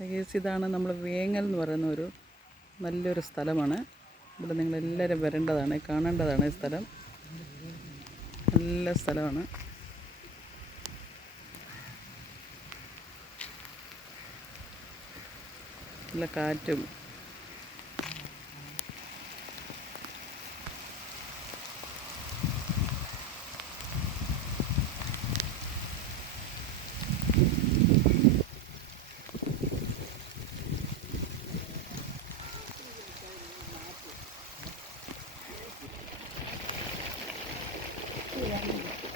Guys ഇതാണ് നമ്മൾ വേങ്ങൽ എന്ന് പറയുന്ന ഒരു നല്ലൊരു സ്ഥലമാണ്. ഇവിടെ നിങ്ങളെല്ലാവരും വരേണ്ടതാണ് കാണേണ്ടതാണ് ഈ സ്ഥലം. നല്ല സ്ഥലമാണ്. നല്ല കാറ്റും ആ ഗീസ്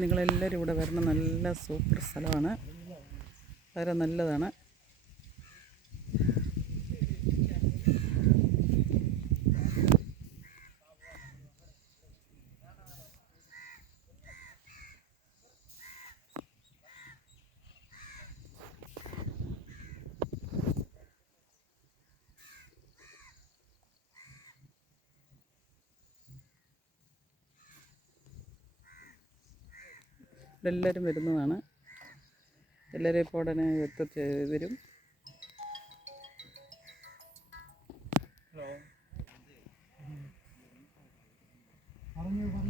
നിങ്ങളെല്ലാവരും ഇവിടെ വരണം നല്ല സൂപ്പർ സ്ഥലമാണ്. വളരെ നല്ലതാണ്. എല്ലാവരും വരുന്നതാണ്. എല്ലാവരും ഇപ്പോൾ ഉടനെ എത്തി വരും. പറഞ്ഞു.